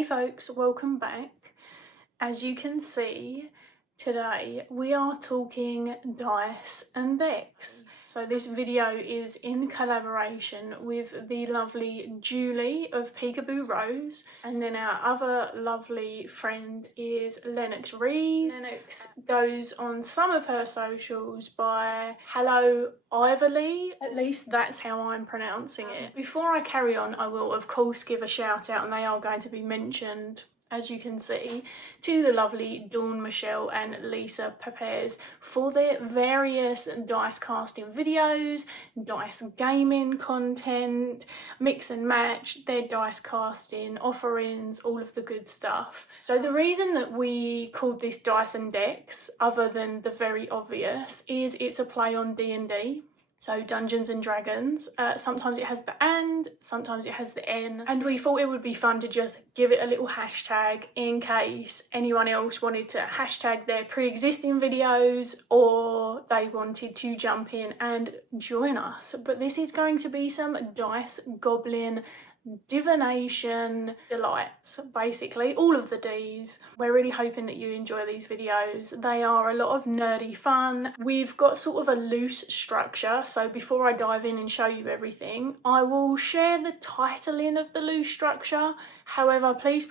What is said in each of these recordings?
Hey folks, welcome back. As you can see, today we are talking dice and decks. So this video is in collaboration with the lovely Julie of 𝗗𝗶𝗰𝗲 and then our other lovely friend is 𝗵𝗶𝗰𝗲. Lennox goes on some of her socials by 𝗗𝗶𝗰𝗲, at least that's how I'm pronouncing it. Before I carry on, I will of course give a shout out, and they are going to be mentioned, as you can see, to the lovely Dawn Michelle and Lisa Pepez for their various dice casting videos, dice gaming content, mix and match, their dice casting offerings, all of the good stuff. So the reason that we called this Dice and Decks, other than the very obvious, is it's a play on D&D. So Dungeons and Dragons. Sometimes it has the and, sometimes it has the n. And we thought it would be fun to just give it a little hashtag in case anyone else wanted to hashtag their pre-existing videos or they wanted to jump in and join us. But this is going to be some dice, goblin, divination delights, basically all of the D's. We're really hoping that you enjoy these videos. They are a lot of nerdy fun. We've got sort of a loose structure, so before I dive in and show you everything, I will share the titling of the loose structure. However, please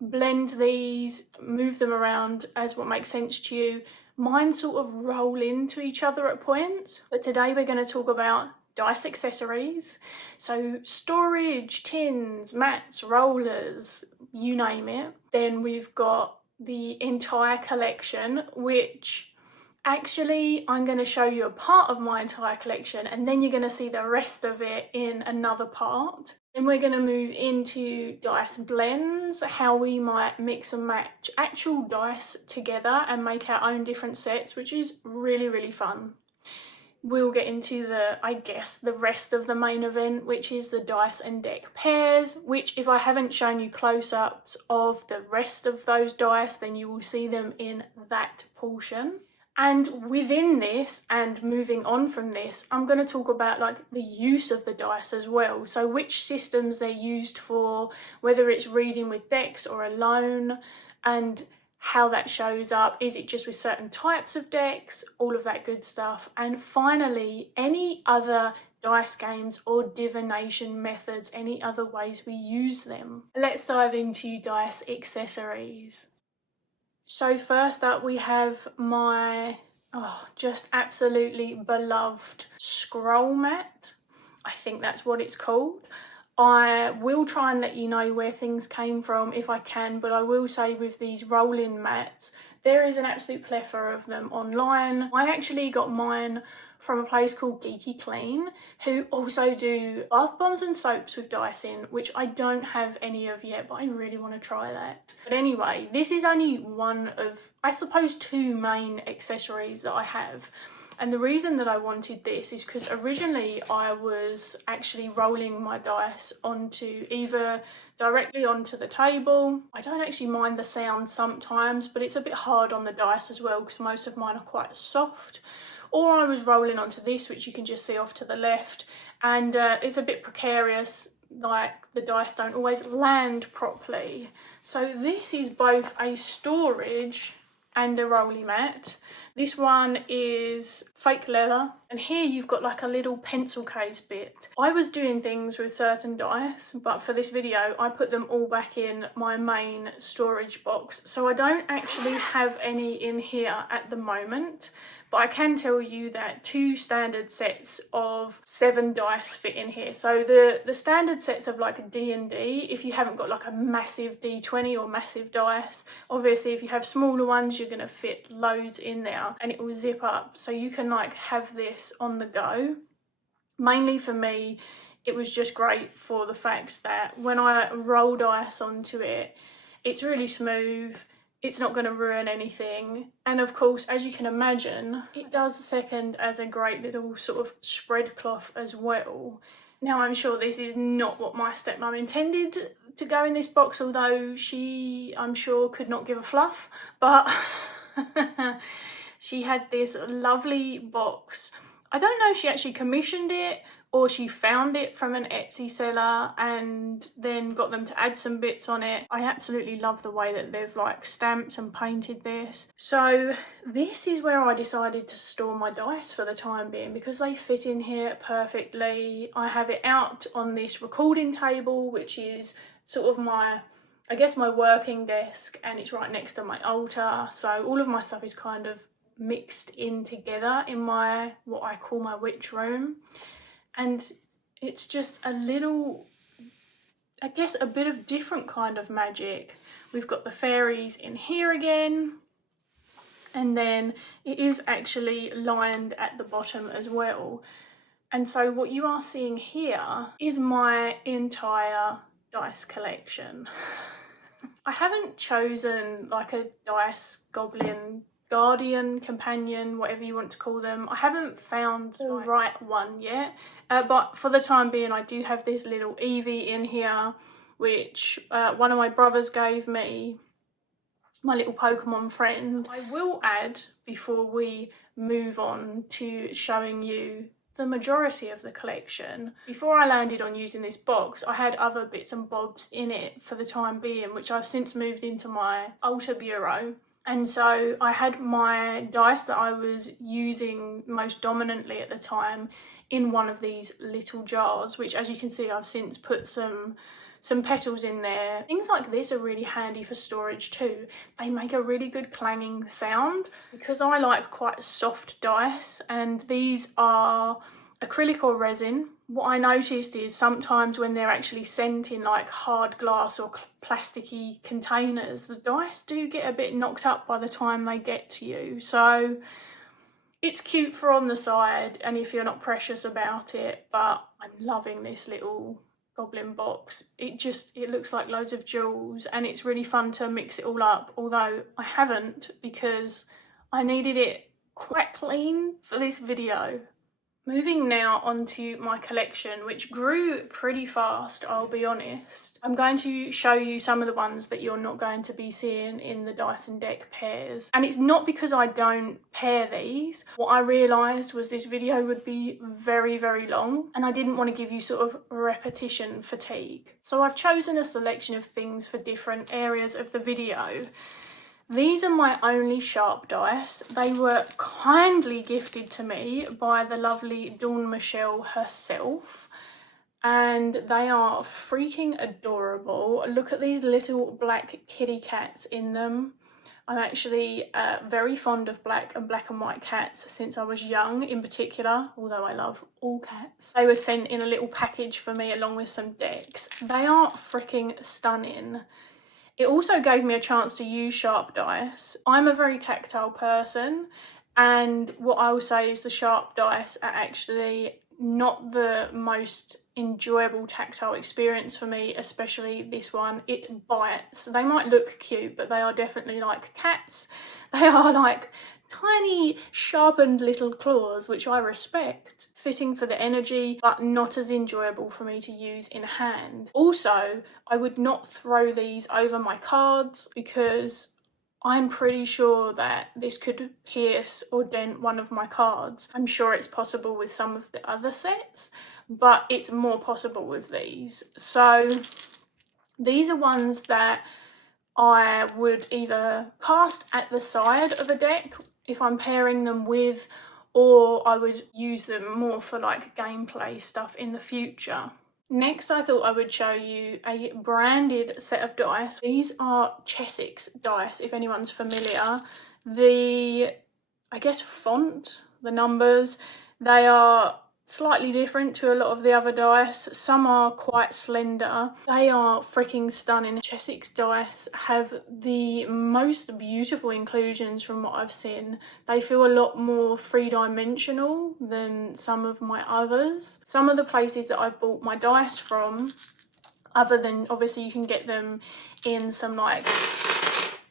blend these, move them around as what makes sense to you. Mine sort of roll into each other at points, but today we're going to talk about dice accessories, so storage, tins, mats, rollers, you name it. Then we've got the entire collection, which actually I'm going to show you a part of my entire collection and then you're going to see the rest of it in another part. Then we're going to move into dice blends, how we might mix and match actual dice together and make our own different sets, which is really fun. We'll get into the rest of the main event, which is the dice and deck pairs, which if I haven't shown you close-ups of the rest of those dice, then you will see them in that portion. And within this, and moving on from this, I'm going to talk about like the use of the dice as well. So which systems they're used for, whether it's reading with decks or alone, and how that shows up. Is it just with certain types of decks? All of that good stuff. And finally, any other dice games or divination methods, any other ways we use them. Let's dive into dice accessories. So first up we have my just absolutely beloved scroll mat. I think that's what it's called. I will try and let you know where things came from if I can, but I will say with these rolling mats, there is an absolute plethora of them online. I actually got mine from a place called Geeky Clean, who also do bath bombs and soaps with dice in, which I don't have any of yet, but I really want to try that. But anyway, this is only one of, I suppose, two main accessories that I have. And the reason that I wanted this is because originally I was actually rolling my dice onto either directly onto the table. I don't actually mind the sound sometimes, but it's a bit hard on the dice as well because most of mine are quite soft. Or I was rolling onto this, which you can just see off to the left, and it's a bit precarious, like the dice don't always land properly. So this is both a storage and a rolly mat. This one is fake leather, and here you've got like a little pencil case bit. I was doing things with certain dice, but for this video I put them all back in my main storage box, so I don't actually have any in here at the moment. But I can tell you that 2 standard sets of 7 dice fit in here. So the standard sets of like a D&D, if you haven't got like a massive D20 or massive dice, obviously if you have smaller ones, you're going to fit loads in there and it will zip up. So you can like have this on the go. Mainly for me, it was just great for the fact that when I roll dice onto it, it's really smooth. It's not going to ruin anything, and of course, as you can imagine, it does second as a great little sort of spread cloth as well. Now I'm sure this is not what my stepmom intended to go in this box, although she, I'm sure, could not give a fluff, but she had this lovely box. I don't know if she actually commissioned it or she found it from an Etsy seller and then got them to add some bits on it. I absolutely love the way that they've like stamped and painted this. So this is where I decided to store my dice for the time being because they fit in here perfectly. I have it out on this recording table, which is sort of my, I guess, my working desk, and it's right next to my altar. So all of my stuff is kind of mixed in together in my, what I call my witch room. And it's just a little, I guess, a bit of different kind of magic. We've got the fairies in here again, and then it is actually lined at the bottom as well. And so what you are seeing here is my entire dice collection. I haven't chosen like a dice goblin guardian, companion, whatever you want to call them. I haven't found the right one yet, but for the time being I do have this little Eevee in here, which one of my brothers gave me, my little Pokemon friend. I will add, before we move on to showing you the majority of the collection, before I landed on using this box, I had other bits and bobs in it for the time being, which I've since moved into my altar bureau. And so I had my dice that I was using most dominantly at the time in one of these little jars, which, as you can see, I've since put some petals in there. Things like this are really handy for storage too. They make a really good clanging sound because I like quite soft dice, and these are acrylic or resin. What I noticed is sometimes when they're actually sent in like hard glass or plasticky containers, the dice do get a bit knocked up by the time they get to you. So it's cute for on the side and if you're not precious about it, but I'm loving this little goblin box. It looks like loads of jewels, and it's really fun to mix it all up, although I haven't because I needed it quite clean for this video. Moving now onto my collection, which grew pretty fast, I'll be honest. I'm going to show you some of the ones that you're not going to be seeing in the dice and deck pairs. And it's not because I don't pair these. What I realised was this video would be very, very long, and I didn't want to give you sort of repetition fatigue. So I've chosen a selection of things for different areas of the video. These are my only sharp dice. They were kindly gifted to me by the lovely 𝗗𝗿𝗰𝗲 herself, and they are freaking adorable. Look at these little black kitty cats in them. I'm actually very fond of black and white cats since I was young in particular, although I love all cats. They were sent in a little package for me along with some decks. They are freaking stunning. It also gave me a chance to use sharp dice. I'm a very tactile person, and what I will say is the sharp dice are actually not the most enjoyable tactile experience for me, especially this one. It bites. They might look cute, but they are definitely like cats. They are like tiny sharpened little claws, which I respect, fitting for the energy but not as enjoyable for me to use in hand. Also, I would not throw these over my cards because I'm pretty sure that this could pierce or dent one of my cards. I'm sure it's possible with some of the other sets, but it's more possible with these. So these are ones that I would either cast at the side of a deck if I'm pairing them with, or I would use them more for like gameplay stuff in the future. Next, I thought I would show you a branded set of dice. These are 𝗕𝗿𝗄𝗄 dice, if anyone's familiar. The, I guess, font, the numbers, they are slightly different to a lot of the other dice. Some are quite slender. They are freaking stunning. 𝗕𝗿𝗄𝗄 dice have the most beautiful inclusions from what I've seen. They feel a lot more three-dimensional than some of my others. Some of the places that I've bought my dice from, other than obviously you can get them in some like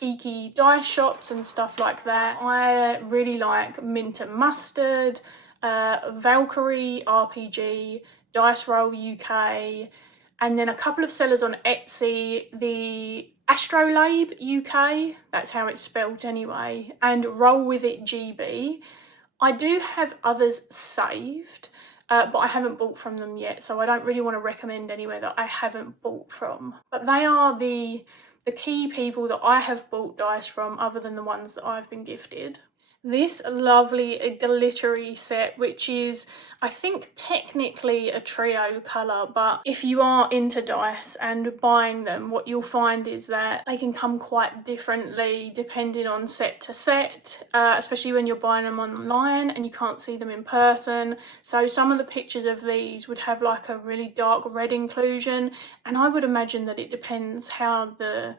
geeky dice shops and stuff like that, I really like Mint and Mustard, Valkyrie RPG, Dice Roll UK, and then a couple of sellers on Etsy, the Astrolabe UK, that's how it's spelt anyway, and Roll With It GB. I do have others saved, but I haven't bought from them yet, so I don't really want to recommend anywhere that I haven't bought from. But they are the key people that I have bought dice from, other than the ones that I've been gifted. This lovely glittery set, which is, I think, technically a trio colour, but if you are into dice and buying them, what you'll find is that they can come quite differently depending on set to set, especially when you're buying them online and you can't see them in person. So some of the pictures of these would have like a really dark red inclusion, and I would imagine that it depends how the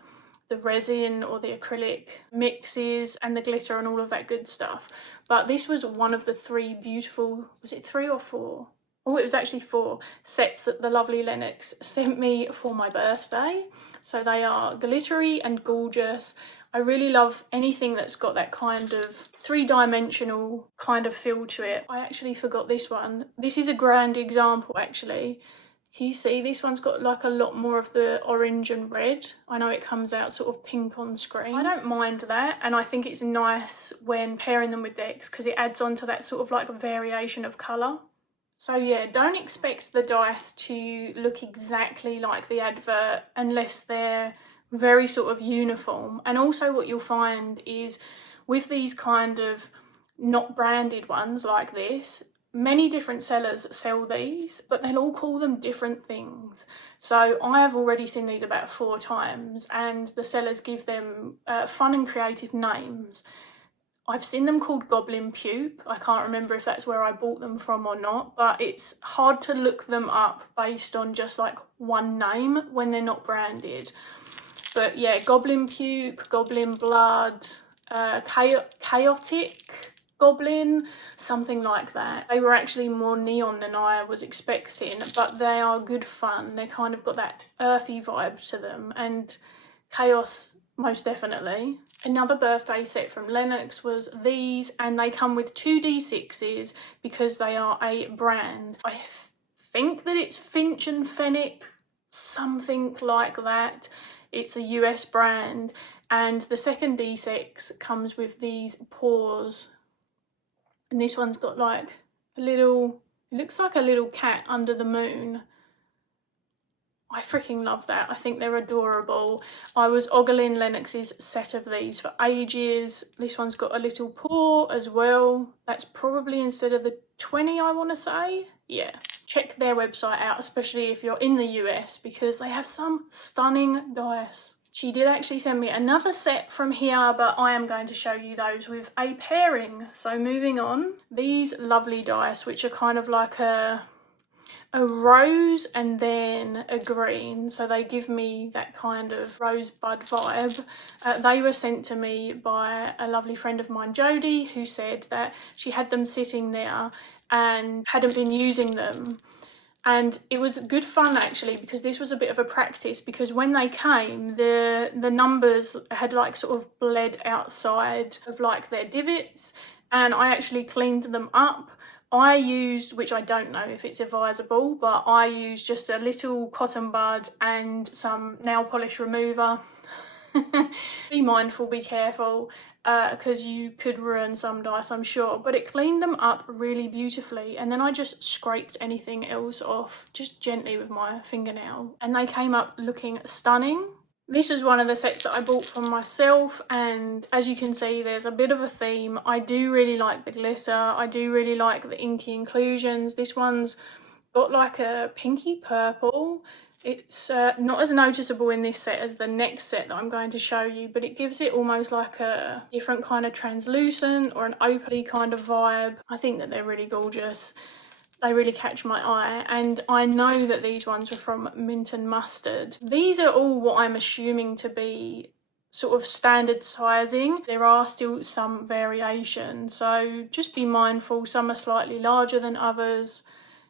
resin or the acrylic mixes and the glitter and all of that good stuff. But this was one of the 3 beautiful, was it 3 or 4? Oh, it was actually 4 sets that the lovely Lennox sent me for my birthday. So they are glittery and gorgeous. I really love anything that's got that kind of 3-dimensional kind of feel to it. I actually forgot this one. This is a grand example, actually. Can you see this one's got like a lot more of the orange and red? I know it comes out sort of pink on screen. I don't mind that, and I think it's nice when pairing them with decks because it adds on to that sort of like a variation of colour. So yeah, don't expect the dice to look exactly like the advert unless they're very sort of uniform. And also what you'll find is with these kind of not branded ones like this, many different sellers sell these, but they'll all call them different things. So I have already seen these about 4 times, and the sellers give them fun and creative names. I've seen them called Goblin Puke. I can't remember if that's where I bought them from or not, but it's hard to look them up based on just like one name when they're not branded. But yeah, Goblin Puke, Goblin Blood, Chaotic Goblin, something like that. They were actually more neon than I was expecting, but they are good fun. They kind of got that earthy vibe to them, and chaos most definitely. Another birthday set from Lennox was these, and they come with 2 D6s because they are a brand. I think that it's Finch and Fenwick, something like that. It's a US brand, and the second D6 comes with these paws. And this one's got like a little, it looks like a little cat under the moon. I freaking love that. I think they're adorable. I was ogling Lennox's set of these for ages. This one's got a little paw as well. That's probably instead of the 20, I want to say. Yeah, check their website out, especially if you're in the US, because they have some stunning dice. She did actually send me another set from here, but I am going to show you those with a pairing. So moving on, these lovely dice, which are kind of like a rose and then a green, so they give me that kind of rosebud vibe. They were sent to me by a lovely friend of mine, Jodie, who said that she had them sitting there and hadn't been using them. And it was good fun actually, because this was a bit of a practice, because when they came, the numbers had like sort of bled outside of like their divots, and I actually cleaned them up. I used, which I don't know if it's advisable, but I used just a little cotton bud and some nail polish remover. Be mindful, be careful, because you could ruin some dice, I'm sure, but it cleaned them up really beautifully. And then I just scraped anything else off just gently with my fingernail, and they came up looking stunning. This was one of the sets that I bought for myself, and as you can see, there's a bit of a theme. I do really like the glitter. I do really like the inky inclusions. This one's got like a pinky purple. It's not as noticeable in this set as the next set that I'm going to show you, but it gives it almost like a different kind of translucent or an opally kind of vibe. I think that they're really gorgeous. They really catch my eye, and I know that these ones were from Mint and Mustard. These are all what I'm assuming to be sort of standard sizing. There are still some variation, so just be mindful. Some are slightly larger than others.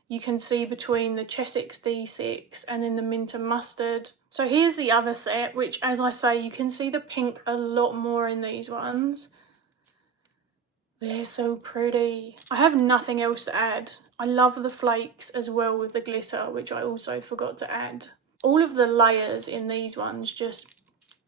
You can see between the Chessex D6 and then the Mint and Mustard. So here's the other set, which, as I say, you can see the pink a lot more in these ones. They're so pretty. I have nothing else to add. I love the flakes as well with the glitter, which I also forgot to add. All of the layers in these ones just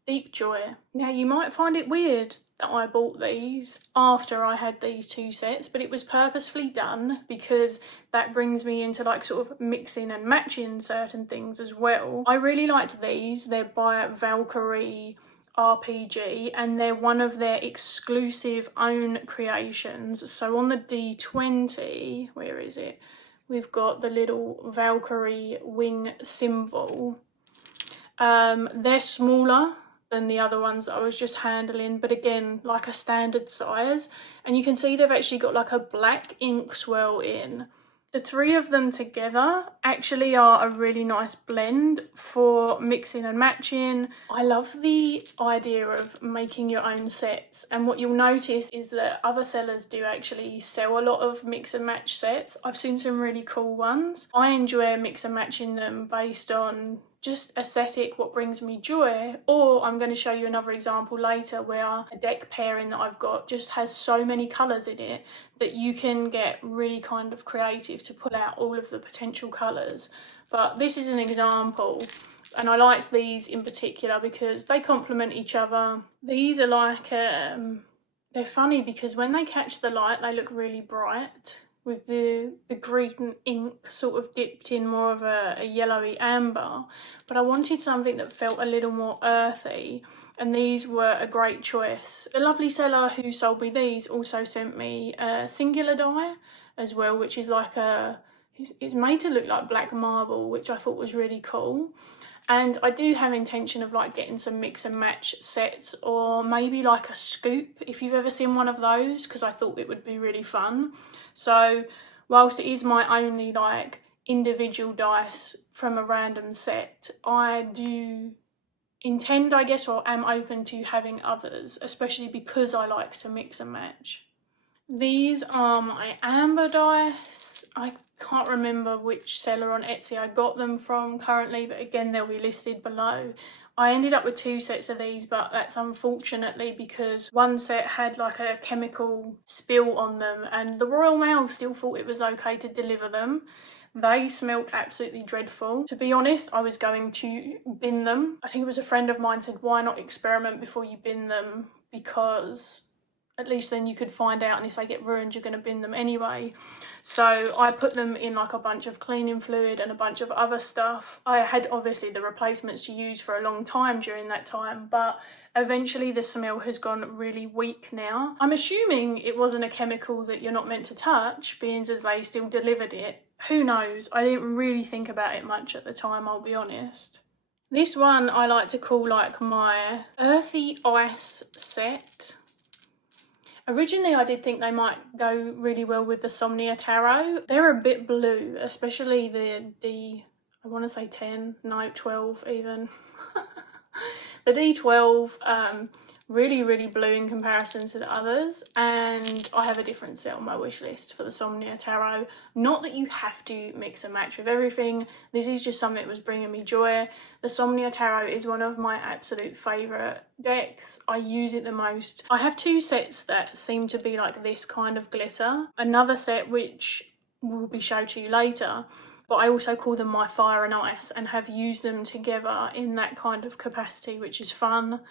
Deep Joy. Now you might find it weird that I bought these after I had these two sets, but it was purposefully done because that brings me into like sort of mixing and matching certain things as well. I really liked these. They're by 𝗗𝗶𝗰𝗲 RPG and they're one of their exclusive own creations. So on the D20, where is it? We've got the little Valkyrie wing symbol. They're smaller than the other ones that I was just handling, but again, like a standard size. And you can see they've actually got like a black ink swirl in. The three of them together actually are a really nice blend for mixing and matching. I love the idea of making your own sets, and what you'll notice is that other sellers do actually sell a lot of mix and match sets. I've seen some really cool ones. I enjoy mix and matching them based on just aesthetic, what brings me joy, or I'm going to show you another example later where a deck pairing that I've got just has so many colours in it that you can get really kind of creative to pull out all of the potential colours. But this is an example, and I liked these in particular because they complement each other. These are like, they're funny because when they catch the light they look really bright, with the green ink sort of dipped in more of a yellowy amber, but I wanted something that felt a little more earthy, and these were a great choice. The lovely seller who sold me these also sent me a singular die as well, which is like it's made to look like black marble, which I thought was really cool. And I do have intention of like getting some mix and match sets, or maybe like a scoop if you've ever seen one of those, because I thought it would be really fun. So whilst it is my only like individual dice from a random set, I do intend, I guess, or am open to having others, especially because I like to mix and match. These are my amber dice. I can't remember which seller on Etsy I got them from currently, but again, they'll be listed below. I ended up with two sets of these, but that's unfortunately because one set had like a chemical spill on them, and the Royal Mail still thought it was okay to deliver them. They smelt absolutely dreadful. To be honest, I was going to bin them. I think it was a friend of mine said, why not experiment before you bin them, because at least then you could find out, and if they get ruined you're going to bin them anyway. So I put them in like a bunch of cleaning fluid and a bunch of other stuff. I had obviously the replacements to use for a long time during that time, but eventually the smell has gone really weak now. I'm assuming it wasn't a chemical that you're not meant to touch, being as they still delivered it. Who knows? I didn't really think about it much at the time, I'll be honest. This one I like to call like my earthy ice set. Originally I did think they might go really well with the Somnia Tarot. They're a bit blue, especially the I want to say 10, no 12 even. The D12, really blue in comparison to the others, and I have a different set on my wish list for the Somnia Tarot. Not that you have to mix and match with everything, this is just something that was bringing me joy. The Somnia Tarot is one of my absolute favourite decks. I use it the most. I have two sets that seem to be like this kind of glitter, another set which will be shown to you later, but I also call them my fire and ice, and have used them together in that kind of capacity, which is fun.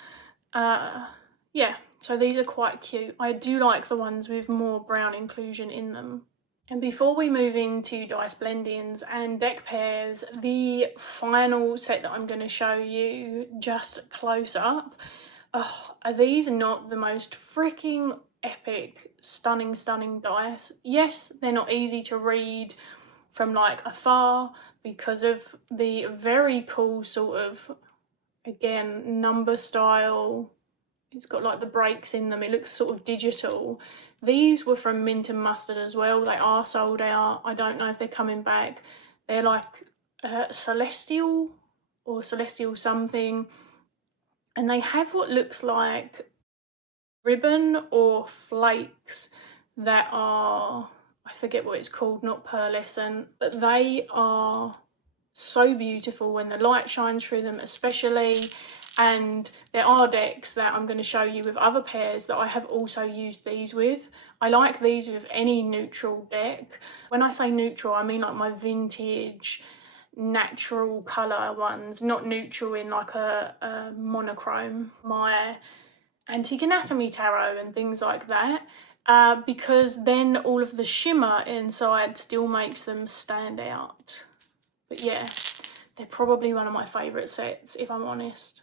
Yeah, so these are quite cute. I do like the ones with more brown inclusion in them. And before we move into dice blendings and deck pairs, the final set that I'm going to show you just close up, are these not the most freaking epic, stunning dice? Yes, they're not easy to read from like afar because of the very cool sort of, again, number style. It's got like the breaks in them, it looks sort of digital. These were from Mint and Mustard as well. They are sold out. I don't know if they're coming back. They're like celestial or celestial something, and they have what looks like ribbon or flakes that are, I forget what it's called, not pearlescent, but they are so beautiful when the light shines through them especially. And there are decks that I'm going to show you with other pairs that I have also used these with. I like these with any neutral deck. When I say neutral, I mean like my vintage natural colour ones, not neutral in like a monochrome, my Antique Anatomy Tarot and things like that, because then all of the shimmer inside still makes them stand out. But yeah, they're probably one of my favourite sets, if I'm honest.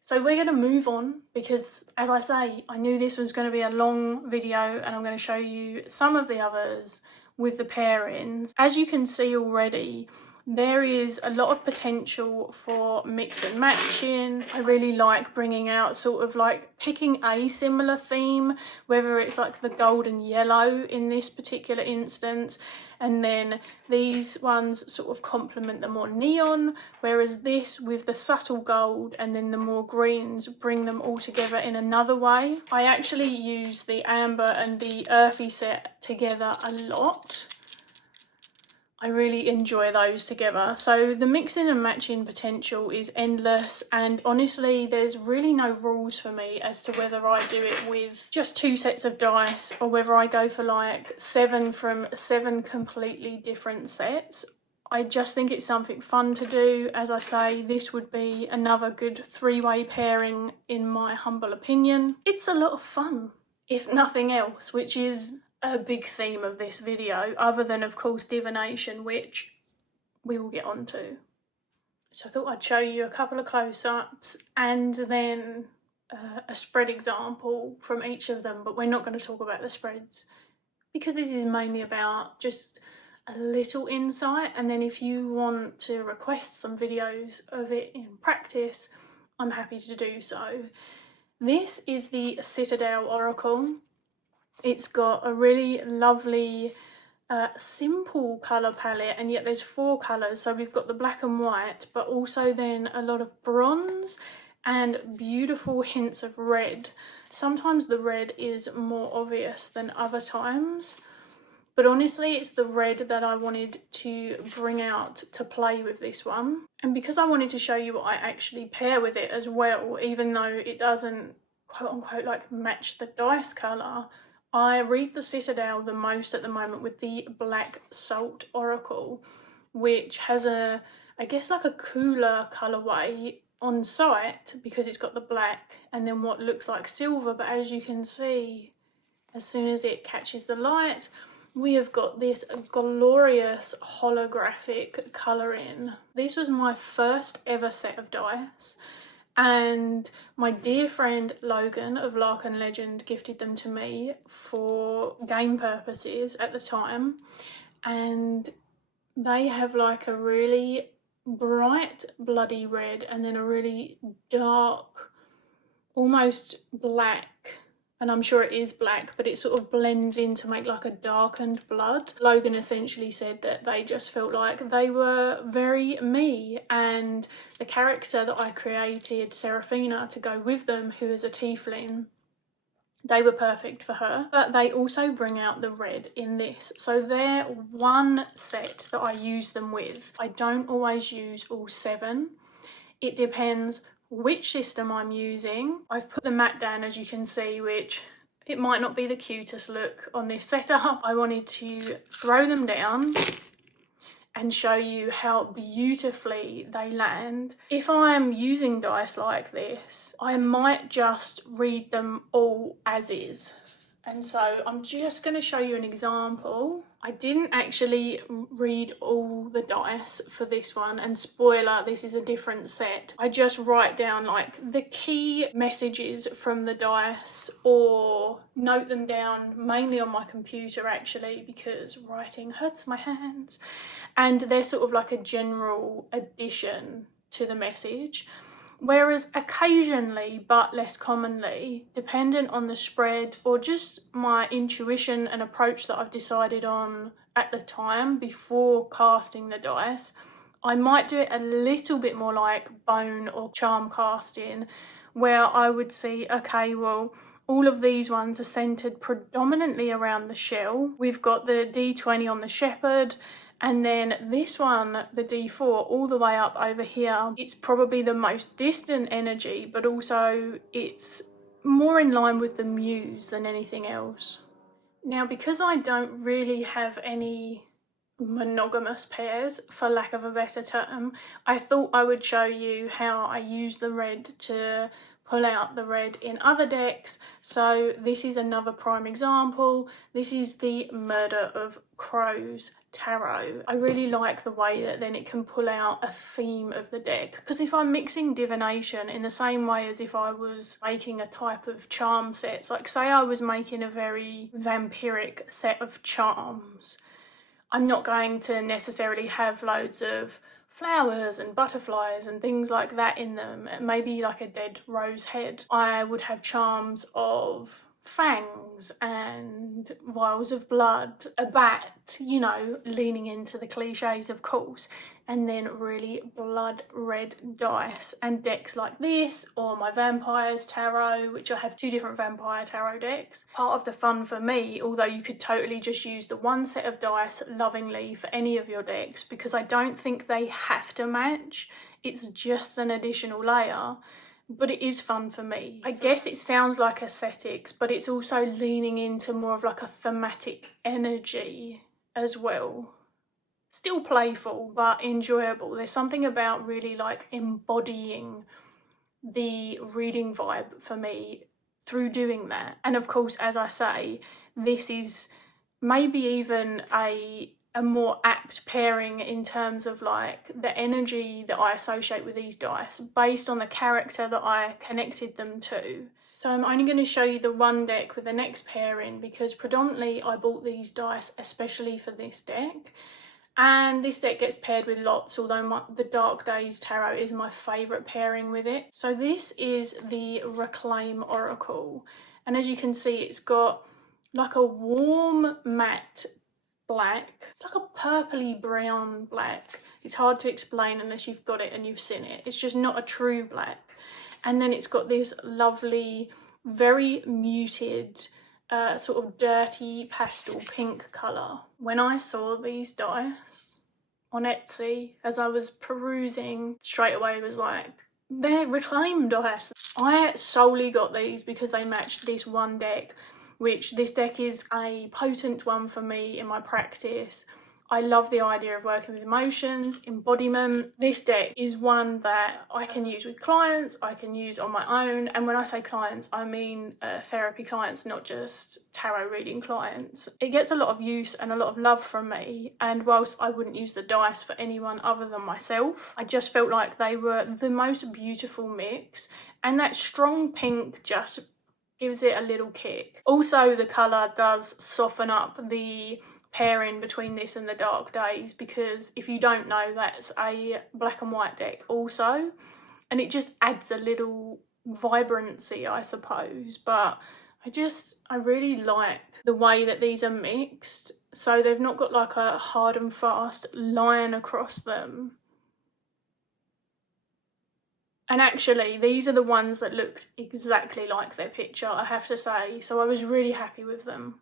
So we're going to move on because, as I say, I knew this was going to be a long video and I'm going to show you some of the others with the pairings. As you can see already, there is a lot of potential for mix and matching. I really like bringing out sort of like picking a similar theme, whether it's like the gold and yellow in this particular instance, and then these ones sort of complement the more neon, whereas this with the subtle gold and then the more greens bring them all together in another way. I actually use the amber and the earthy set together a lot. I really enjoy those together. So the mixing and matching potential is endless, and honestly there's really no rules for me as to whether I do it with just 2 sets of dice or whether I go for like 7 from 7 completely different sets. I just think it's something fun to do. As I say, this would be another good 3-way pairing in my humble opinion. It's a lot of fun, if nothing else, which is a big theme of this video, other than of course divination, which we will get onto. So I thought I'd show you a couple of close-ups and then a spread example from each of them, but we're not going to talk about the spreads because this is mainly about just a little insight, and then if you want to request some videos of it in practice, I'm happy to do so. This is the Citadel Oracle. It's got a really lovely simple colour palette, and yet there's 4 colours. So we've got the black and white, but also then a lot of bronze and beautiful hints of red. Sometimes the red is more obvious than other times, but honestly it's the red that I wanted to bring out to play with this one. And because I wanted to show you what I actually pair with it as well, even though it doesn't quote unquote like match the dice colour, I read the Citadel the most at the moment with the Black Salt Oracle, which has I guess like a cooler colourway on sight because it's got the black and then what looks like silver, but as you can see, as soon as it catches the light, we have got this glorious holographic colouring. This was my first ever set of dice, and my dear friend Logan of Lark and Legend gifted them to me for game purposes at the time, and they have like a really bright bloody red and then a really dark, almost black, and I'm sure it is black, but it sort of blends in to make like a darkened blood. Logan essentially said that they just felt like they were very me, and the character that I created, Seraphina, to go with them, who is a tiefling, they were perfect for her. But they also bring out the red in this, so they're one set that I use them with. I don't always use all 7. It depends which system I'm using. I've put the mat down, as you can see, which it might not be the cutest look on this setup. I wanted to throw them down and show you how beautifully they land. If I'm using dice like this, I might just read them all as is. And so I'm just going to show you an example. I didn't actually read all the dice for this one, and spoiler, this is a different set. I just write down like the key messages from the dice, or note them down mainly on my computer actually, because writing hurts my hands, and they're sort of like a general addition to the message. Whereas occasionally, but less commonly, dependent on the spread or just my intuition and approach that I've decided on at the time before casting the dice, I might do it a little bit more like bone or charm casting, where I would see, okay, well, all of these ones are centered predominantly around the shell. We've got the D20 on the shepherd, and then this one, the D4, all the way up over here. It's probably the most distant energy, but also it's more in line with the muse than anything else. Now, because I don't really have any monogamous pairs, for lack of a better term. I thought I would show you how I use the red to pull out the red in other decks. So this is another prime example. This is the Murder of Crows tarot. I really like the way that then it can pull out a theme of the deck, because if I'm mixing divination in the same way as if I was making a type of charm sets, like say I was making a very vampiric set of charms, I'm not going to necessarily have loads of flowers and butterflies and things like that in them. Maybe like a dead rose head. I would have charms of fangs and vials of blood, a bat, you know, leaning into the cliches of course, and then really blood red dice and decks like this, or my vampires tarot, which I have 2 different vampire tarot decks. Part of the fun for me, although you could totally just use the one set of dice lovingly for any of your decks, because I don't think they have to match, it's just an additional layer. But it is fun for me. I guess it sounds like aesthetics, but it's also leaning into more of like a thematic energy as well. Still playful, but enjoyable. There's something about really like embodying the reading vibe for me through doing that. And of course, as I say, this is maybe even a more apt pairing in terms of like the energy that I associate with these dice based on the character that I connected them to. So I'm only going to show you the one deck with the next pairing, because predominantly I bought these dice especially for this deck. And this deck gets paired with lots, although the Dark Days Tarot is my favourite pairing with it. So this is the Reclaim Oracle. And as you can see, it's got like a warm matte black. It's like a purpley brown black. It's hard to explain unless you've got it and you've seen it. It's just not a true black. And then it's got this lovely, very muted, sort of dirty pastel pink colour. When I saw these dice on Etsy as I was perusing, straight away was like, they're Reclaim dice. I solely got these because they matched this one deck, which this deck is a potent one for me in my practice. I love the idea of working with emotions, embodiment. This deck is one that I can use with clients, I can use on my own. And when I say clients, I mean therapy clients, not just tarot reading clients. It gets a lot of use and a lot of love from me. And whilst I wouldn't use the dice for anyone other than myself, I just felt like they were the most beautiful mix. And that strong pink just gives it a little kick. Also, the colour does soften up the pairing between this and the Dark Days, because if you don't know, that's a black and white deck also, and it just adds a little vibrancy, I suppose. But I really like the way that these are mixed, so they've not got like a hard and fast line across them. And actually, these are the ones that looked exactly like their picture, I have to say, so I was really happy with them.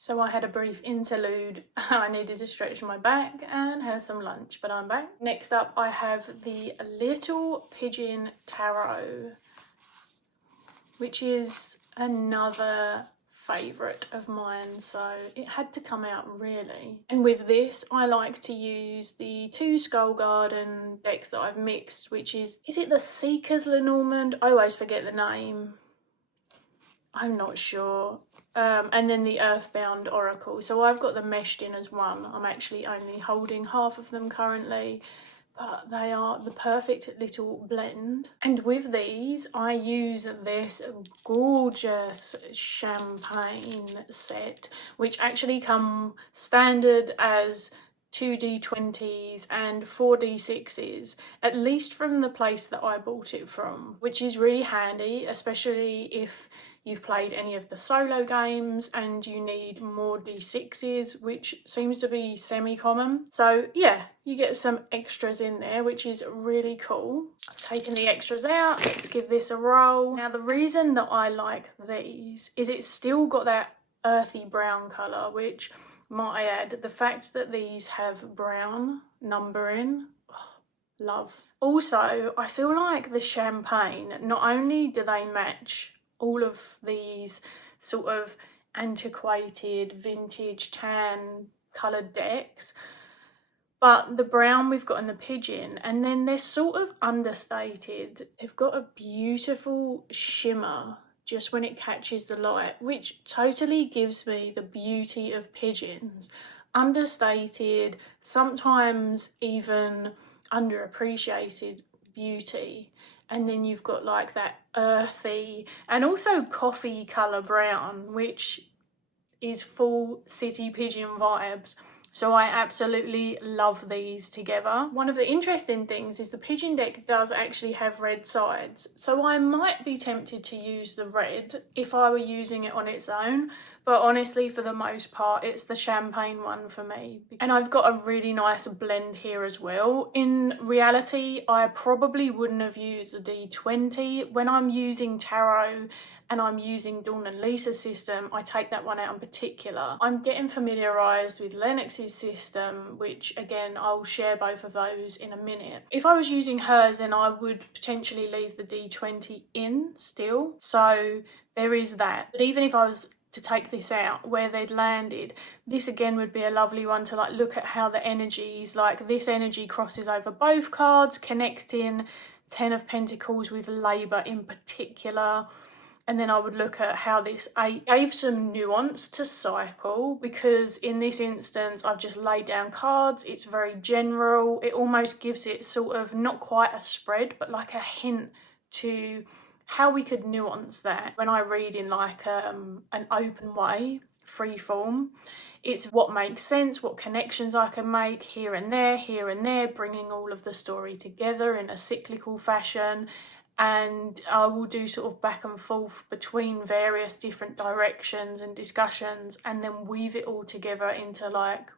So I had a brief interlude. I needed to stretch my back and have some lunch, but I'm back. Next up, I have the Little Pigeon Tarot, which is another favourite of mine, so it had to come out really. And with this, I like to use the 2 Skull Garden decks that I've mixed, which is it the Seeker's Lenormand? I always forget the name. I'm not sure. And then the Earthbound Oracle. So I've got them meshed in as one. I'm actually only holding half of them currently, but they are the perfect little blend. And with these, I use this gorgeous champagne set, which actually come standard as 2d20s and 4d6s, at least from the place that I bought it from, which is really handy, especially if you've played any of the solo games and you need more d6s, which seems to be semi-common. So yeah, you get some extras in there, which is really cool. I've taken the extras out, let's give this a roll. Now the reason that I like these is it's still got that earthy brown colour, which, might I add, the fact that these have brown numbering, love. Also, I feel like the champagne, not only do they match all of these sort of antiquated vintage tan coloured decks, But the brown we've got in the pigeon, and then they're sort of understated. They've got a beautiful shimmer just when it catches the light, which totally gives me the beauty of pigeons. Understated, sometimes even underappreciated beauty. And then you've got like that earthy and also coffee colour brown, which is full city pigeon vibes. So I absolutely love these together. One of the interesting things is the pigeon deck does actually have red sides. So I might be tempted to use the red if I were using it on its own. But honestly, for the most part, it's the champagne one for me. And I've got a really nice blend here as well. In reality, I probably wouldn't have used the D20. When I'm using tarot and I'm using Dawn and Lisa's system, I take that one out in particular. I'm getting familiarised with Lennox's system, which again, I'll share both of those in a minute. If I was using hers, then I would potentially leave the D20 in still. So there is that. But even if I was to take this out where they'd landed, this again would be a lovely one to like look at how the energies, like this energy crosses over both cards, connecting 10 of Pentacles with Labour in particular. And then I would look at how this gave some nuance to cycle, because in this instance, I've just laid down cards. It's very general. It almost gives it sort of not quite a spread, but like a hint to how we could nuance that. When I read in like an open way, free form, it's what makes sense, what connections I can make here and there, bringing all of the story together in a cyclical fashion. And I will do sort of back and forth between various different directions and discussions, and then weave it all together into like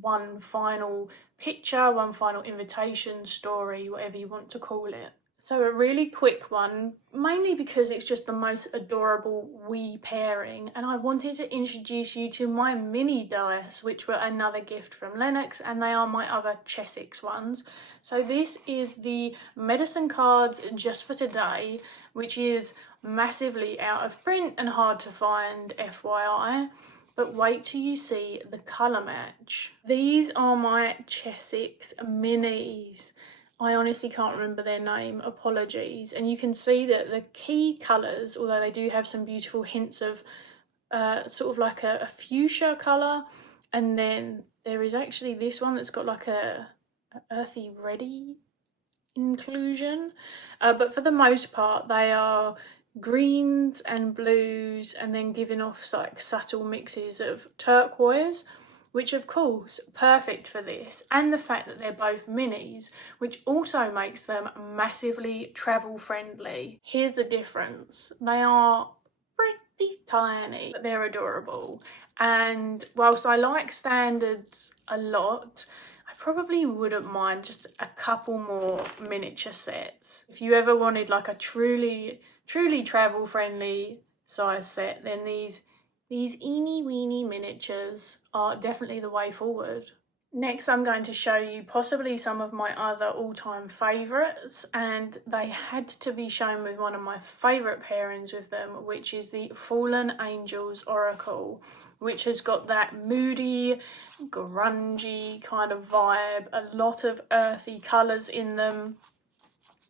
one final picture, one final invitation, story, whatever you want to call it. So a really quick one, mainly because it's just the most adorable wee pairing, and I wanted to introduce you to my mini dice, which were another gift from Lennox, and they are my other Chessex ones. So this is the Medicine Cards Just for Today, which is massively out of print and hard to find, FYI. But wait till you see the colour match. These are my Chessex minis. I honestly can't remember their name, apologies. And you can see that the key colours, although they do have some beautiful hints of sort of like a fuchsia colour, and then there is actually this one that's got like a earthy reddy inclusion. But for the most part, they are greens and blues, and then giving off like subtle mixes of turquoise, which of course perfect for this, and the fact that they're both minis, which also makes them massively travel friendly. Here's the difference: they are pretty tiny, but they're adorable. And whilst I like standards a lot, I probably wouldn't mind just a couple more miniature sets. If you ever wanted like a truly travel friendly size set, then these eeny weeny miniatures are definitely the way forward. Next, I'm going to show you possibly some of my other all-time favourites, and they had to be shown with one of my favourite pairings with them, which is the Fallen Angels Oracle, which has got that moody, grungy kind of vibe, a lot of earthy colours in them.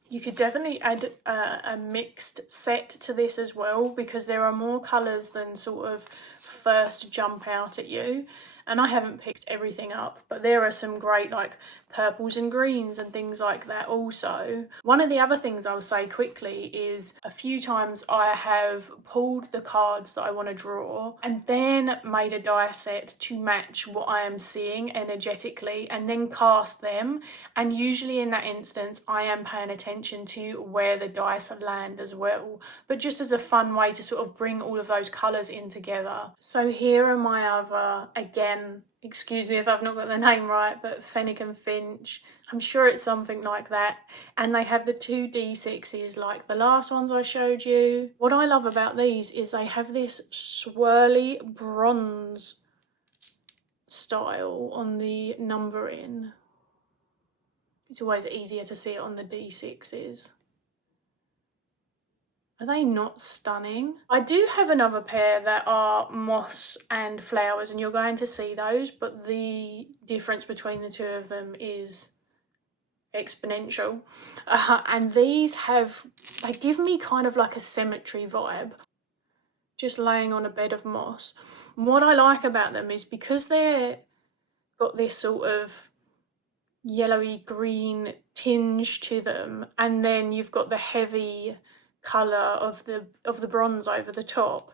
You could definitely add a mixed set to this as well, because there are more colours than sort of first jump out at you. And I haven't picked everything up, but there are some great like purples and greens and things like that also. One of the other things I'll say quickly is a few times I have pulled the cards that I want to draw and then made a die set to match what I am seeing energetically, and then cast them. And usually in that instance, I am paying attention to where the dice land as well, but just as a fun way to sort of bring all of those colours in together. So here are my other, again, excuse me if I've not got the name right, but Fenwick and Finch. I'm sure it's something like that. And they have the 2 D6s like the last ones I showed you. What I love about these is they have this swirly bronze style on the numbering. It's always easier to see it on the D6s. Are they not stunning? I do have another pair that are moss and flowers, and you're going to see those, but the difference between the two of them is exponential. And these they give me kind of like a cemetery vibe, just laying on a bed of moss. And what I like about them is because they're got this sort of yellowy green tinge to them, and then you've got the heavy colour of the bronze over the top,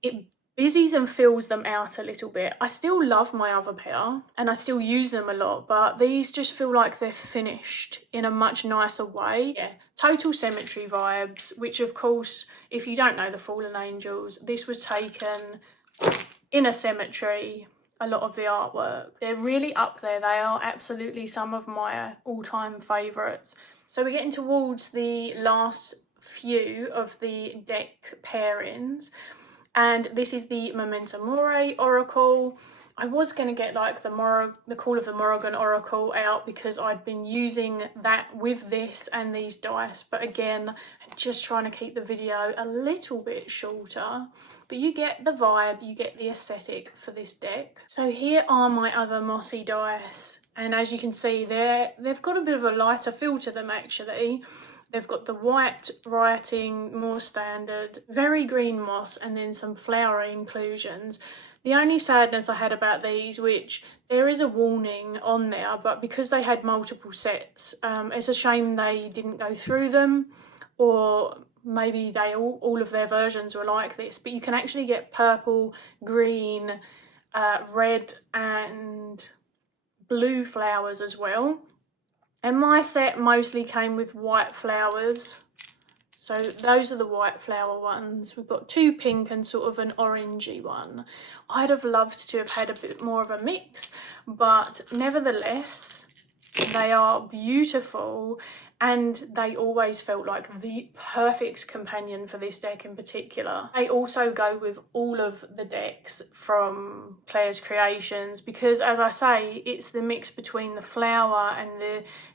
it busies and fills them out a little bit. I still love my other pair and I still use them a lot, but these just feel like they're finished in a much nicer way. Yeah, total cemetery vibes, which of course, if you don't know the Fallen Angels, this was taken in a cemetery. A lot of the artwork, they're really up there. They are absolutely some of my all-time favourites. So we're getting towards the last few of the deck pairings, and this is the 𝗵𝗻𝗄 𝗦𝘁𝗀 Oracle. I was going to get like the Call of the Morrigan Oracle out because I'd been using that with this and these dice, but again, I'm just trying to keep the video a little bit shorter. But you get the vibe, you get the aesthetic for this deck. So here are my other mossy dice, and as you can see they've got a bit of a lighter feel to them actually. They've got the white writing, more standard, very green moss, and then some flowery inclusions. The only sadness I had about these, which there is a warning on there, but because they had multiple sets, it's a shame they didn't go through them, or maybe they all of their versions were like this, but you can actually get purple, green, red and blue flowers as well. And my set mostly came with white flowers. So those are the white flower ones. We've got two pink and sort of an orangey one. I'd have loved to have had a bit more of a mix, but nevertheless, they are beautiful, and they always felt like the perfect companion for this deck in particular. They also go with all of the decks from Claire's Creations because, as I say, it's the mix between the flower and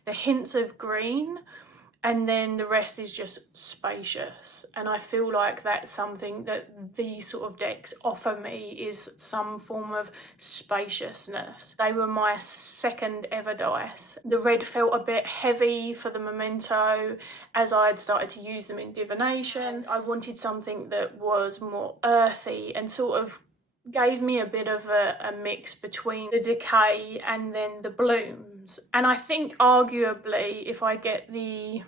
the hints of green, and then the rest is just spacious. And I feel like that's something that these sort of decks offer me, is some form of spaciousness. They were my second ever dice. The red felt a bit heavy for the memento as I had started to use them in divination. I wanted something that was more earthy and sort of gave me a bit of a mix between the decay and then the blooms. And I think arguably, if I get the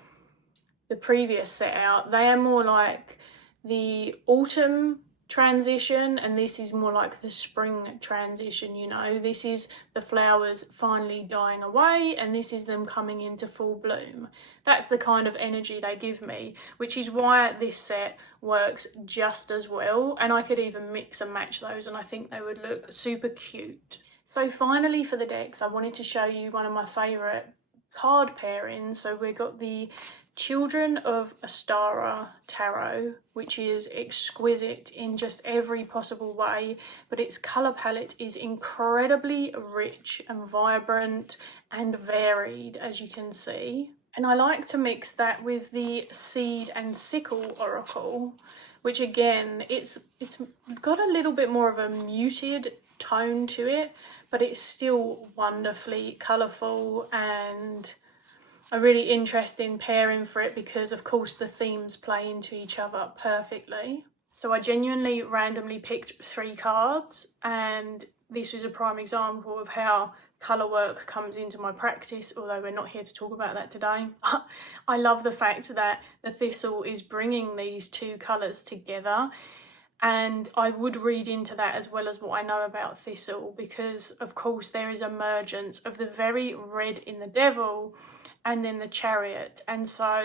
previous set out, they are more like the autumn transition, and this is more like the spring transition, you know. This is the flowers finally dying away, and this is them coming into full bloom. That's the kind of energy they give me, which is why this set works just as well, and I could even mix and match those and I think they would look super cute. So finally for the decks, I wanted to show you one of my favourite card pairings. So we've got the Children of Astara Tarot, which is exquisite in just every possible way, but its colour palette is incredibly rich and vibrant and varied, as you can see. And I like to mix that with the Seed and Sickle Oracle, which again, it's got a little bit more of a muted tone to it, but it's still wonderfully colourful and a really interesting pairing for it because of course the themes play into each other perfectly. So I genuinely randomly picked 3 cards, and this was a prime example of how colour work comes into my practice, although we're not here to talk about that today. I love the fact that the Thistle is bringing these 2 colours together, and I would read into that as well as what I know about Thistle, because of course there is emergence of the very red in the Devil and then the Chariot, and so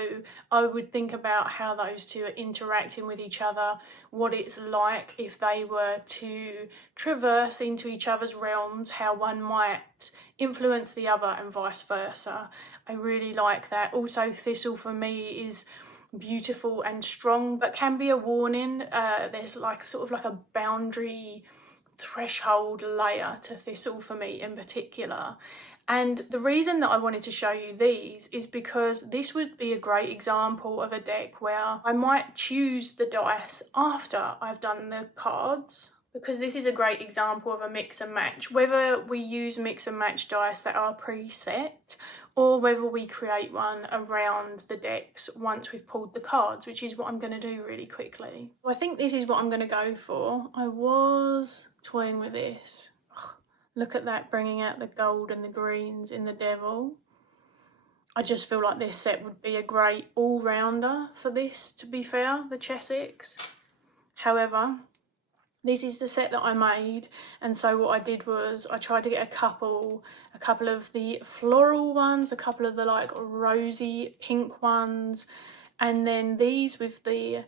I would think about how those two are interacting with each other, what it's like if they were to traverse into each other's realms, how one might influence the other and vice versa. I really like that. Also, Thistle for me is beautiful and strong, but can be a warning. There's like sort of like a boundary threshold layer to Thistle for me in particular. And the reason that I wanted to show you these is because this would be a great example of a deck where I might choose the dice after I've done the cards, because this is a great example of a mix and match, whether we use mix and match dice that are preset or whether we create one around the decks once we've pulled the cards, which is what I'm going to do really quickly. So I think this is what I'm going to go for. I was toying with this. Look at that, bringing out the gold and the greens in the devil. I just feel like this set would be a great all-rounder for this, to be fair, the 𝗕𝗿𝗃. However, this is the set that I made, and so what I did was I tried to get a couple of the floral ones, a couple of the like rosy pink ones, and then these with the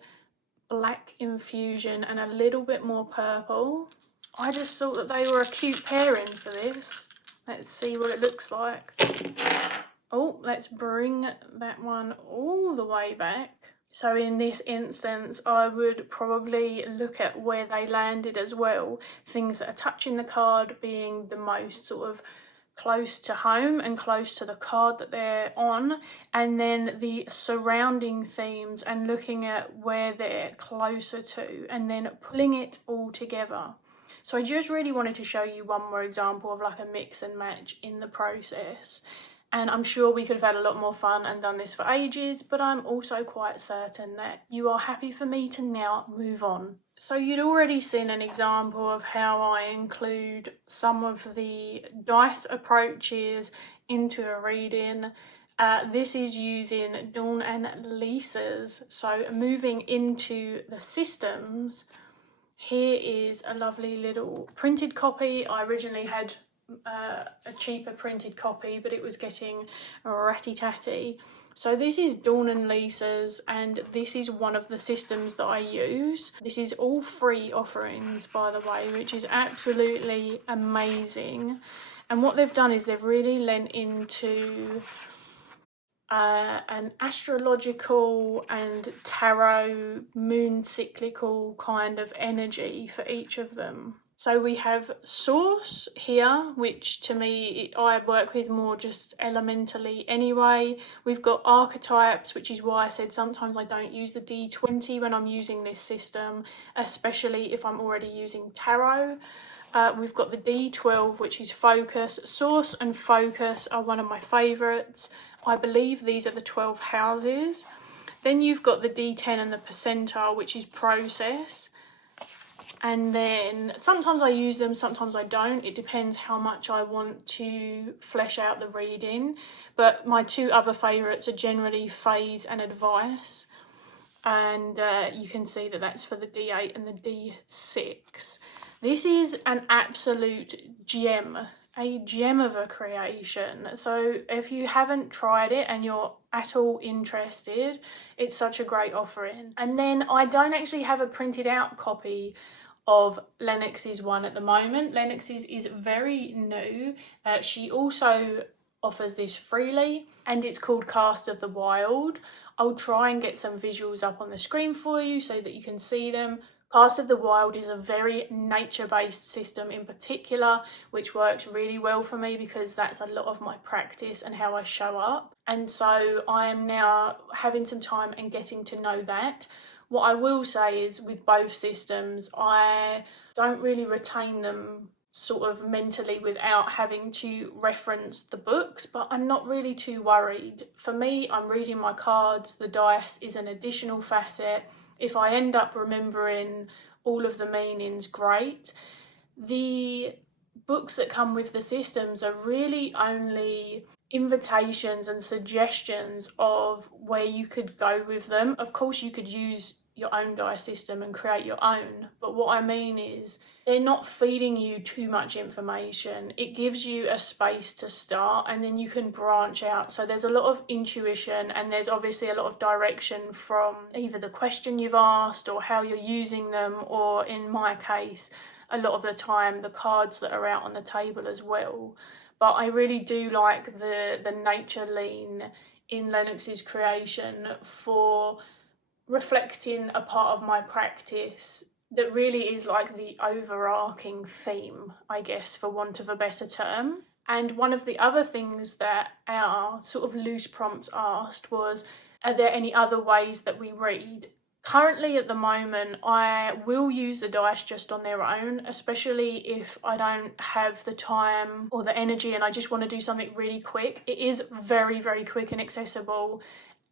black infusion and a little bit more purple. I just thought that they were a cute pairing for this. Let's see what it looks like. Oh, let's bring that one all the way back. So in this instance, I would probably look at where they landed as well. Things that are touching the card being the most sort of close to home and close to the card that they're on, and then the surrounding themes and looking at where they're closer to, and then pulling it all together. So I just really wanted to show you one more example of like a mix and match in the process. And I'm sure we could have had a lot more fun and done this for ages, but I'm also quite certain that you are happy for me to now move on. So you'd already seen an example of how I include some of the dice approaches into a reading. This is using Dawn and Lisa's. So moving into the systems, here is a lovely little printed copy. I originally had a cheaper printed copy, but it was getting ratty-tatty. So this is Dawn and Lisa's, and this is one of the systems that I use. This is all free offerings, by the way, which is absolutely amazing. And what they've done is they've really lent into an astrological and tarot moon cyclical kind of energy for each of them. So we have source here, which to me, I work with more just elementally anyway. We've got archetypes, which is why I said sometimes I don't use the D20 when I'm using this system, especially if I'm already using tarot. We've got the D12, which is focus. Source and focus are one of my favourites. I believe these are the 12 houses. Then you've got the D10 and the percentile, which is process. And then sometimes I use them, sometimes I don't. It depends how much I want to flesh out the reading. But my two other favourites are generally phase and advice. And you can see that that's for the D8 and the D6. This is an absolute gem, a gem of a creation. So if you haven't tried it and you're at all interested, it's such a great offering. And then I don't actually have a printed out copy of Lennox's one at the moment. Lennox's is very new. She also offers this freely, and it's called Cast of the Wild. I'll try and get some visuals up on the screen for you so that you can see them. Cast of the Wild is a very nature-based system in particular, which works really well for me because that's a lot of my practice and how I show up. And so I am now having some time and getting to know that. What I will say is with both systems, I don't really retain them sort of mentally without having to reference the books, but I'm not really too worried. For me, I'm reading my cards, the dice is an additional facet. If I end up remembering all of the meanings, great. The books that come with the systems are really only invitations and suggestions of where you could go with them. Of course, you could use your own dice system and create your own, but what I mean is they're not feeding you too much information. It gives you a space to start, and then you can branch out. So there's a lot of intuition, and there's obviously a lot of direction from either the question you've asked or how you're using them, or in my case, a lot of the time, the cards that are out on the table as well. But I really do like the nature lean in Lennox's creation for reflecting a part of my practice that really is like the overarching theme, I guess, for want of a better term. And one of the other things that our sort of loose prompts asked was, are there any other ways that we read? Currently at the moment, I will use the dice just on their own, especially if I don't have the time or the energy and I just want to do something really quick. It is very, very quick and accessible.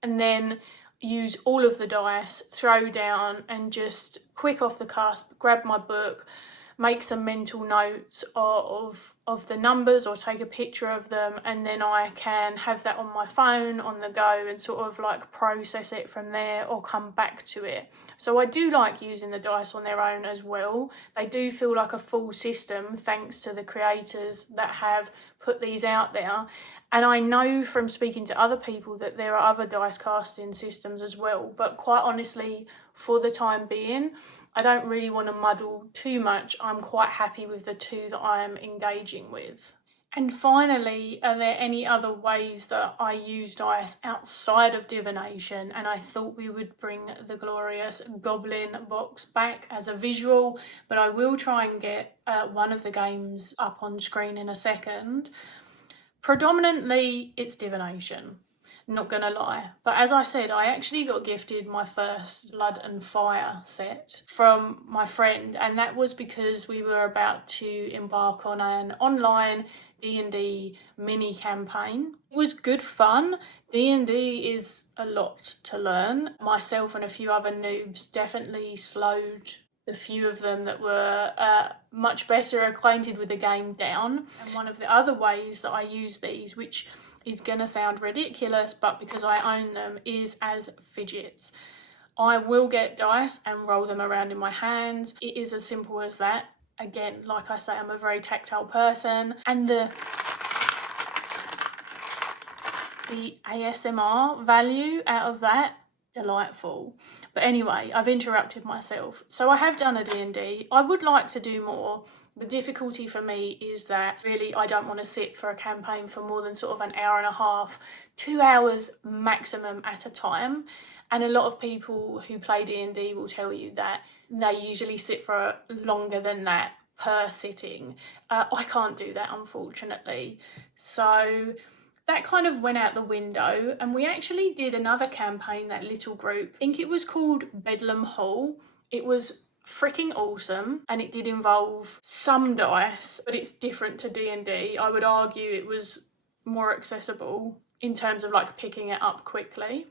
And then use all of the dice, throw down and just quick off the cusp, grab my book, make some mental notes of the numbers or take a picture of them, and then I can have that on my phone on the go and sort of like process it from there or come back to it. So I do like using the dice on their own as well. They do feel like a full system thanks to the creators that have put these out there. And I know from speaking to other people that there are other dice casting systems as well, but quite honestly, for the time being, I don't really want to muddle too much. I'm quite happy with the two that I am engaging with. And finally, are there any other ways that I use dice outside of divination? And I thought we would bring the glorious Goblin box back as a visual, but I will try and get one of the games up on screen in a second. Predominantly, it's divination. Not gonna lie, but as I said, I actually got gifted my first Blood and Fire set from my friend, and that was because we were about to embark on an online D&D mini campaign. It was good fun. D&D is a lot to learn. Myself and a few other noobs definitely slowed the few of them that were much better acquainted with the game down. And one of the other ways that I use these, which is going to sound ridiculous, but because I own them, is as fidgets. I will get dice and roll them around in my hands. It is as simple as that. Again, like I say, I'm a very tactile person, and the ASMR value out of that, delightful. But anyway, I've interrupted myself. So I have done a D&D. I would like to do more. The difficulty for me is that really I don't want to sit for a campaign for more than sort of an hour and a half, 2 hours maximum at a time. And a lot of people who play D&D will tell you that they usually sit for longer than that per sitting. I can't do that, unfortunately. So that kind of went out the window, and we actually did another campaign, that little group. I think it was called Bedlam Hall. It was freaking awesome, and it did involve some dice, but it's different to D&D. I would argue it was more accessible in terms of like picking it up quickly.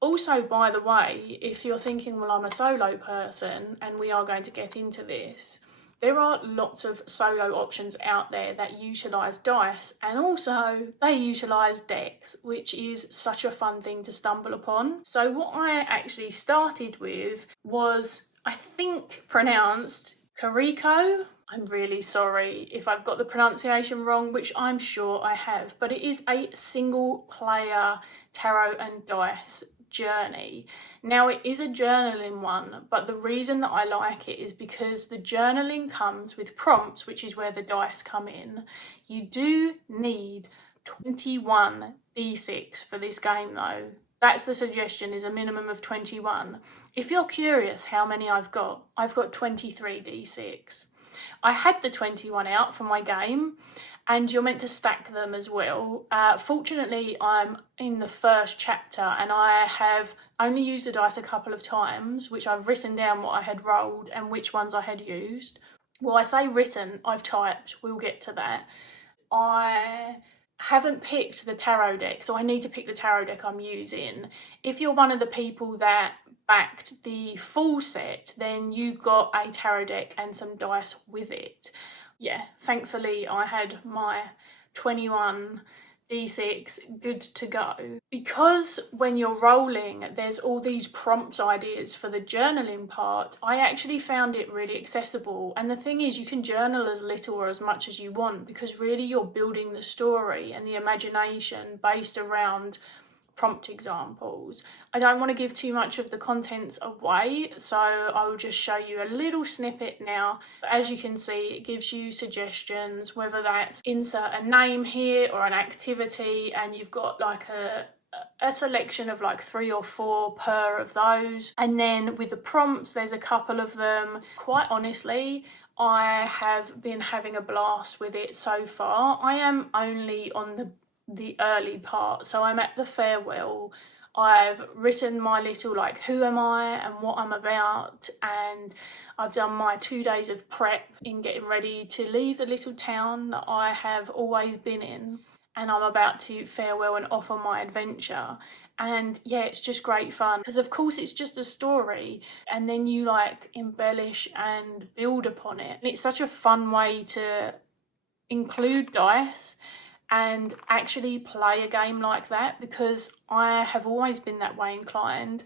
Also, by the way, if you're thinking, well, I'm a solo person and we are going to get into this, there are lots of solo options out there that utilise dice, and also they utilise decks, which is such a fun thing to stumble upon. So what I actually started with was, I think, pronounced 𝗵𝗄𝗃. I'm really sorry if I've got the pronunciation wrong, which I'm sure I have, but it is a single player tarot and dice journey. Now, it is a journaling one, but the reason that I like it is because the journaling comes with prompts, which is where the dice come in. You do need 21 d6 for this game though. That's the suggestion, is a minimum of 21. If you're curious how many I've got 23 d6. I had the 21 out for my game, and you're meant to stack them as well. Fortunately, I'm in the first chapter and I have only used the dice a couple of times, which I've written down what I had rolled and which ones I had used. Well, I say written, I've typed, we'll get to that. I haven't picked the tarot deck, so I need to pick the tarot deck I'm using. If you're one of the people that backed the full set, then you got a tarot deck and some dice with it. Yeah, thankfully I had my 21 d6 good to go. Because when you're rolling, there's all these prompts ideas for the journaling part, I actually found it really accessible. And the thing is, you can journal as little or as much as you want, because really you're building the story and the imagination based around prompt examples. I don't want to give too much of the contents away, so I will just show you a little snippet now. But as you can see, it gives you suggestions, whether that's insert a name here or an activity, and you've got like a selection of like 3 or 4 per of those. And then with the prompts, there's a couple of them. Quite honestly, I have been having a blast with it so far. I am only on the early part, so I'm at the farewell. I've written my little like who am I and what I'm about, and I've done my 2 days of prep in getting ready to leave the little town that I have always been in, and I'm about to farewell and off on my adventure. And yeah, it's just great fun because of course it's just a story, and then you like embellish and build upon it. And it's such a fun way to include dice and actually play a game like that, because I have always been that way inclined,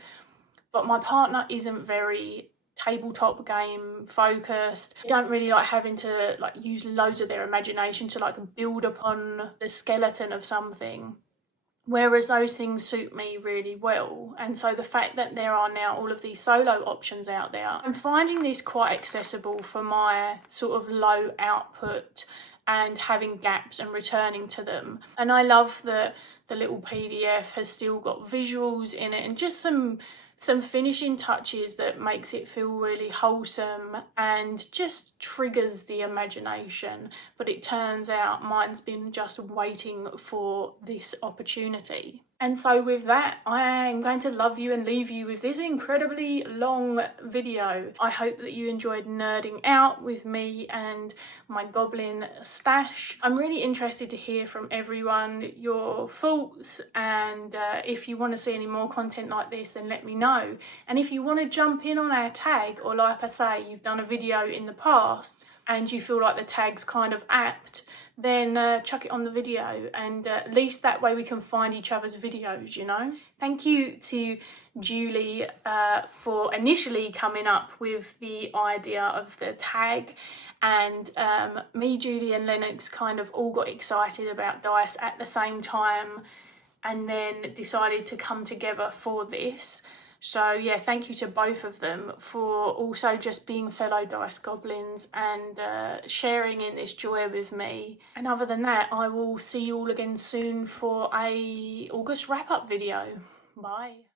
but my partner isn't very tabletop game focused. They don't really like having to like use loads of their imagination to like build upon the skeleton of something, whereas those things suit me really well. And so the fact that there are now all of these solo options out there, I'm finding this quite accessible for my sort of low output and having gaps and returning to them. And I love that the little PDF has still got visuals in it and just some finishing touches that makes it feel really wholesome and just triggers the imagination. But it turns out mine's been just waiting for this opportunity. And so with that, I am going to love you and leave you with this incredibly long video. I hope that you enjoyed nerding out with me and my goblin stash. I'm really interested to hear from everyone your thoughts, and if you want to see any more content like this, then let me know. And if you want to jump in on our tag, or like I say, you've done a video in the past and you feel like the tag's kind of apt, then chuck it on the video, and at least that way we can find each other's videos, you know. Thank you to Julie for initially coming up with the idea of the tag, and me, Julie and Lennox kind of all got excited about dice at the same time and then decided to come together for this. So yeah, thank you to both of them for also just being fellow dice goblins and sharing in this joy with me. And other than that, I will see you all again soon for a August wrap-up video. Bye.